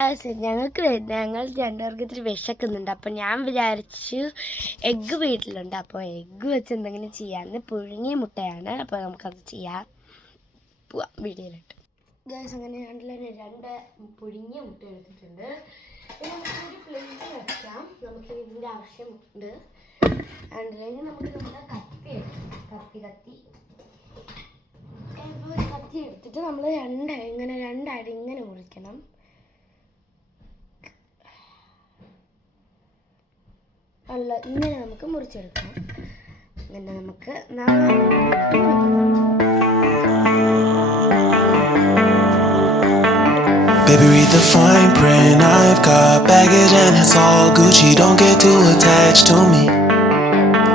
ഞങ്ങൾ രണ്ടുപേർക്ക് ഇത്തിരി വിശക്കുന്നുണ്ട്. അപ്പം ഞാൻ വിചാരിച്ചു എഗ്ഗ് വീട്ടിലുണ്ട്, അപ്പോൾ എഗ്ഗ് വെച്ച് എന്തെങ്കിലും ചെയ്യാമെന്ന്. പുഴുങ്ങിയ മുട്ടയാണ്, അപ്പോൾ നമുക്കത് ചെയ്യാം. പോവാം വീഡിയോയിലിട്ട്. ഗ്യാസ് അങ്ങനെ രണ്ട് പുഴുങ്ങിയ മുട്ട എടുത്തിട്ടുണ്ട്. ഇനി നമുക്കൊരു പ്ലേറ്റ് വെക്കാം. നമുക്ക് ഇതിൻ്റെ ആവശ്യമുണ്ട്. അതിലേക്ക് നമുക്ക് നമ്മുടെ കത്തി ഇപ്പോൾ ഒരു കത്തി എടുത്തിട്ട് നമ്മൾ രണ്ടായിട്ട് ഇങ്ങനെ മുറിക്കണം. അല്ല, ഇങ്ങനെ നമുക്ക് മുറിച്ചെടുക്കണം. ഇങ്ങനെ നമുക്ക് Baby, read the fine print. I've got baggage and it's all Gucci. Don't get too attached to me.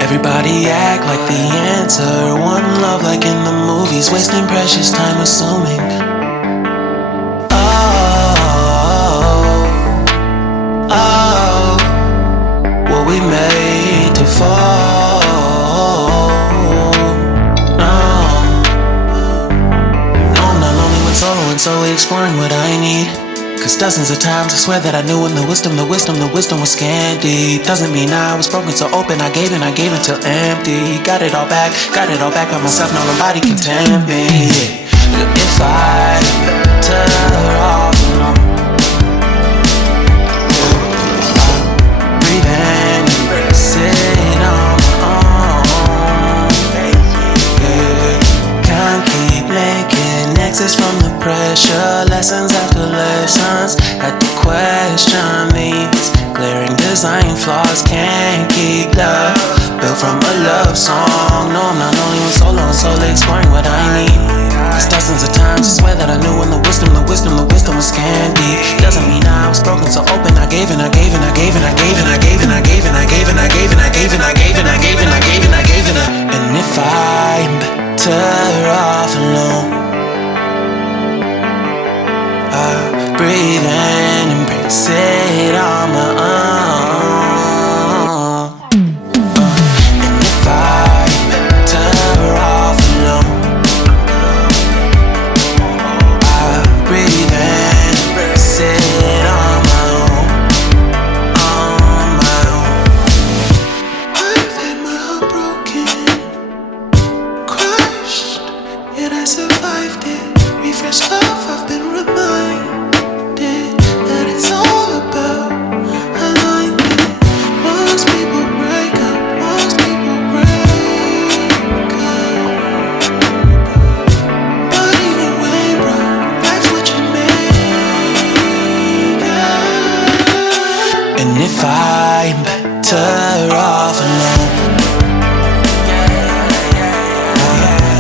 Everybody act like the answer. One love like in the movies. Wasting precious time assuming. What we made to fall. No, I'm not lonely when solo and solely exploring what I need. Cause dozens of times I swear that I knew when the wisdom was scanty. Doesn't mean I was broken, so open I gave until empty. Got it all back by myself, now nobody can tempt me. If I turn off alone, breathe in, sit on my own. Can't keep making exits from the pressure. Lessons after lessons, had to question these glaring design flaws. Can't keep love built from a love song. No, I'm not only with solo and solely exploring what I need. Cause dozens of times I swear that I knew when the wisdom was scanty. Doesn't mean I was broken, so open I gave it. And if I'm better off alone, I breathe in, embrace it on my own. And if I'm better off alone, I breathe in, embrace it on my own. I've had my heart broken, crushed, yet I survived it. Refresh love, I've been reminded that it's all about alignment. Most people break up, but either way, bro, life's what you make it. And if I'm better off alone,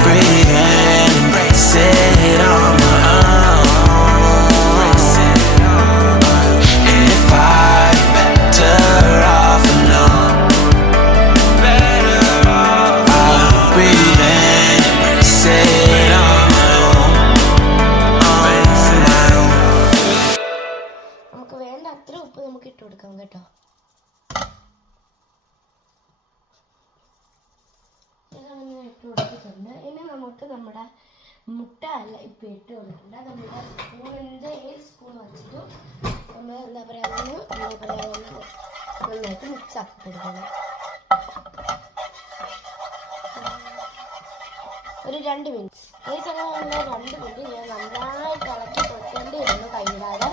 breathe in, embrace it on my own. And if I'm better off alone, I'll breathe in, embrace it on my own. നമുക്ക് വേണ്ട അത്ര ഉപ്പ് നമുക്ക് ഇട്ട് കൊടുക്കാം കേട്ടോ. ഇതങ്ങനെ ഇട്ട് കൊടുത്തിട്ടുണ്ട്. ഇനി നമുക്ക് നമ്മുടെ മുട്ട അല്ല ഇപ്പം ഇട്ട് കൊടുക്കണ്ട. നമ്മുടെ ഏത് സ്പൂൺ വെച്ചിട്ടും നമ്മൾ നന്നായിട്ട് മിക്സ് ആക്കി കൊടുക്കണം. ഒരു 2 മിനിറ്റ്. ഈ സമയം 2 മിനിറ്റ് ഞാൻ നന്നായിട്ട് ഇളക്കി കൊടുക്കേണ്ടിയിരുന്നു, കൈവിടാതെ.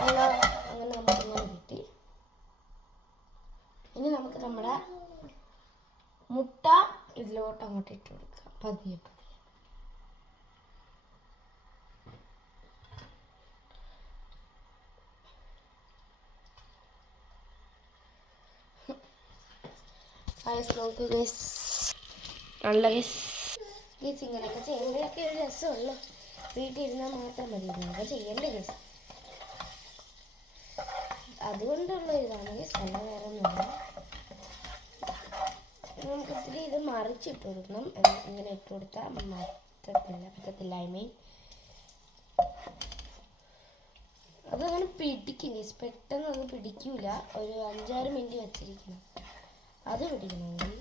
അങ്ങനെ നമുക്കിങ്ങനെ കിട്ടി. ഇനി നമുക്ക് നമ്മുടെ മുട്ട ഇതിലോട്ട് അങ്ങോട്ട് ഇട്ട് കൊടുക്കാം, പതിയെ. നോക്ക് ഗൈസ്, നല്ല ഗൈസ് ഇങ്ങനെയൊക്കെ ചെയ്യുമ്പോഴൊക്കെ ഒരു രസമുള്ളൂ. വീട്ടിൽ ഇരുന്നാൽ മാത്രം മതി, ഇങ്ങനെയൊക്കെ ചെയ്യണ്ടേ ഗൈസ്. അതുകൊണ്ടുള്ള ഇതാണ് ഗൈസ്, നല്ല വേറെ ഒന്നുമില്ല. നമുക്ക് ഇത്തിരി ഇത് മറിച്ചിട്ട് കൊടുക്കണം. ഇങ്ങനെ ഇട്ട് കൊടുത്താൽ പറ്റത്തില്ല. ഐ മീൻ അതങ്ങനെ പിടിക്കും ഗൈസ്, പെട്ടെന്ന് അത് പിടിക്കൂല. ഒരു 5-6 മിനിറ്റ് വെച്ചിരിക്കണം, അത് പിടിക്കണമെങ്കിൽ.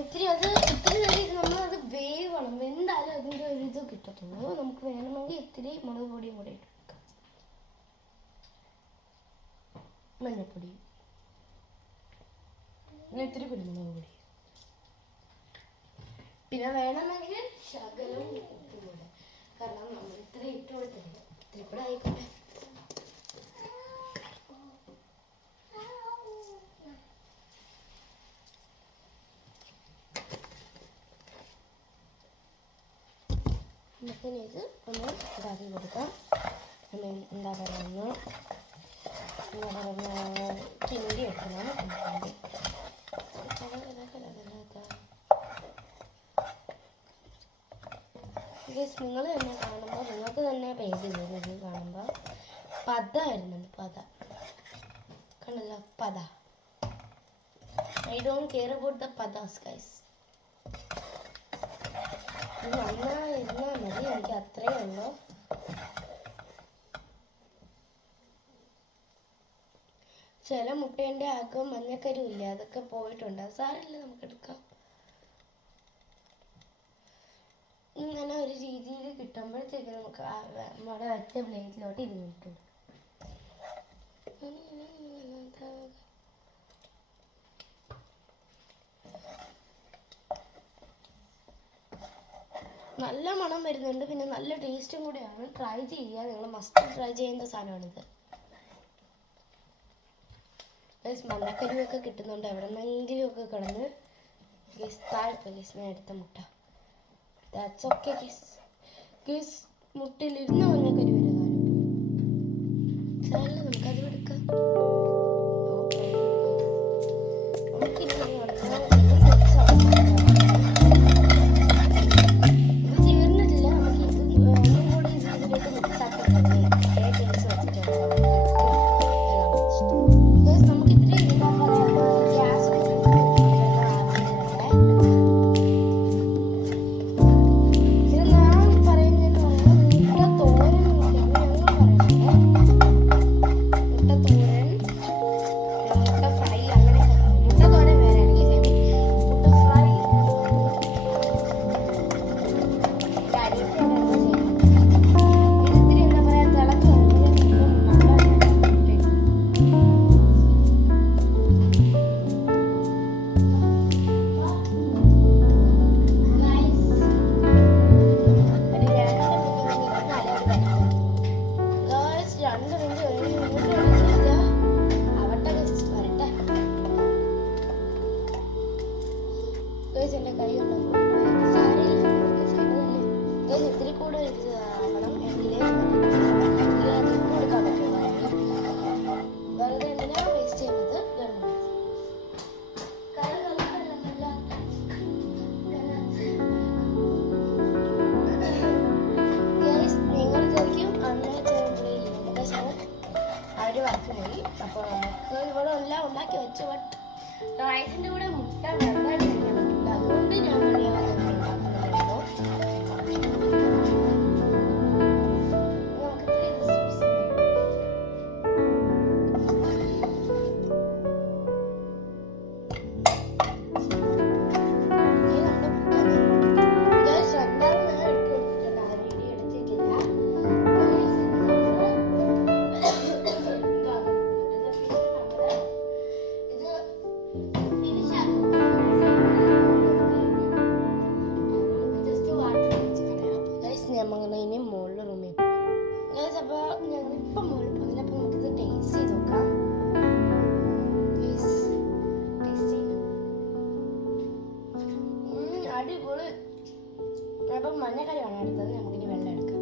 ഇത്തിരി നേരം നമ്മളത് വേവണം. എന്തായാലും അതിൻ്റെ ഒരു ഇത് കിട്ടത്തുള്ളൂ. നമുക്ക് വേണമെങ്കിൽ ഇത്തിരി മുളക് പൊടിയും കൂടെ ഇട്ടെടുക്കാം. മഞ്ഞൾപ്പൊടി, പിന്നെ ഇത്തിരി കുരുമുളക് പൊടി, പിന്നെ വേണമെങ്കിൽ ശകലം ഉപ്പും കൂടെ. കാരണം നമ്മൾ ഇത്ര ഇട്ട് കൊടുത്തിട്ടുണ്ട്. ഇത്തിരി കൂടെ ആയിക്കോട്ടെ. നമുക്കിനി ഇത് ഒന്ന് ഇതാക്കി കൊടുക്കാം. എന്താ പറയുക, കിണ്ടി വെക്കണം. നിങ്ങൾ തന്നെ കാണുമ്പോൾ നിങ്ങൾക്ക് തന്നെ പേര് ചെയ്യുന്നത് കാണുമ്പോൾ പത വരുന്നുണ്ട്. പത കണ്ടല്ലോ, പത. I don't care about the പദാസ് ഗൈസ്. ഇത് നന്നായി ഇരുന്നാൽ മതി, എനിക്ക് അത്രയേ ഉള്ളൂ. ചില മുട്ടേൻ്റെ ആക്കും മഞ്ഞക്കരുവില്ല, അതൊക്കെ പോയിട്ടുണ്ട്. അത് സാരമില്ല, നമുക്കെടുക്കാം. ഇങ്ങനെ ഒരു രീതിയിൽ കിട്ടുമ്പോഴത്തേക്ക് നമുക്ക് നമ്മുടെ ഒറ്റ പ്ലേറ്റിലോട്ട് ഇത് കിട്ടും. നല്ല മണം വരുന്നുണ്ട്, പിന്നെ നല്ല ടേസ്റ്റും കൂടിയാണ്. ട്രൈ ചെയ്യുക, നിങ്ങൾ മസ്റ്റ് ട്രൈ ചെയ്യേണ്ട സാധനമാണിത്. മണ്ണക്കരിയൊക്കെ കിട്ടുന്നുണ്ട് എവിടെന്നെങ്കിലും ഒക്കെ കിടന്ന്. താഴ്പ്പ് ഞാൻ എടുത്ത മുട്ട. ദാറ്റ്സ് ഓക്കെ ഗീസ്. മുട്ടയിലിരുന്ന മഞ്ഞക്കരി വരുന്നതാണ്. സാരമില്ല, നമുക്കത് എടുക്കാം. എൻ്റെ കൈ ഉണ്ടപ്പോൾ ഇത്തിരി കൂടെ ആവണം. എങ്കിലേ അതിൽ കൊടുക്കാൻ പറ്റുള്ളൂ. വെറുതെ എന്തിനാണ് വേസ്റ്റ് ചെയ്യുന്നത്? നിങ്ങൾ ശരിക്കും അന്നേ അവർ വർക്ക് പോയി. അപ്പോൾ നമുക്ക് ഇവിടെ എല്ലാം ഉണ്ടാക്കി വെച്ചു. ബട്ട് റൈസിൻ്റെ കൂടെ മുട്ട വെറുതെ കഴിക്കാൻ പറ്റില്ല. അതുകൊണ്ട് ഞാൻ ഉണ്ടാക്കുന്നുണ്ടായിരുന്നു. ഇനി മുകളിൽ റൂമിൽ അപ്പോൾ ഞങ്ങളിപ്പം മുകളിൽ പോകുന്നില്ല. അപ്പോൾ നമുക്കിത് ടേസ്റ്റ് ചെയ്ത് നോക്കാം. അടിപൊളി. അപ്പം മഞ്ഞക്കറിയാണ് അടുത്തത്. നമുക്കിനി വെള്ളം എടുക്കാം.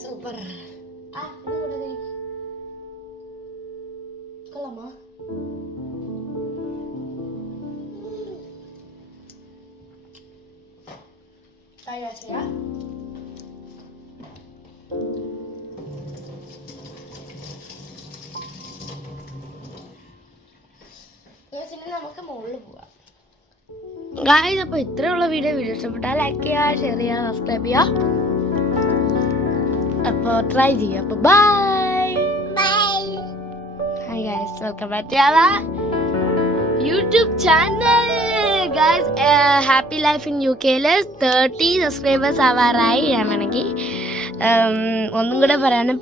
സൂപ്പർ. കൊള്ളാമോ? ചെയ്യാം. പിന്നെ നമുക്ക് മുകളിൽ പോവാം. ഗായ്സ്, അപ്പോൾ ഇത്രയുള്ള വീഡിയോ ഇഷ്ടപ്പെട്ടാൽ ലൈക്ക് ചെയ്യുക, ഷെയർ ചെയ്യുക, സബ്സ്ക്രൈബ് ചെയ്യുക. അപ്പോൾ ട്രൈ ചെയ്യുക. അപ്പോൾ by. Hi guys, welcome back to our YouTube channel. Guys, happy life in UK. 30 subscribers ആവാറായി. ഞാൻ വേണമെങ്കിൽ ഒന്നും കൂടെ പറയാനും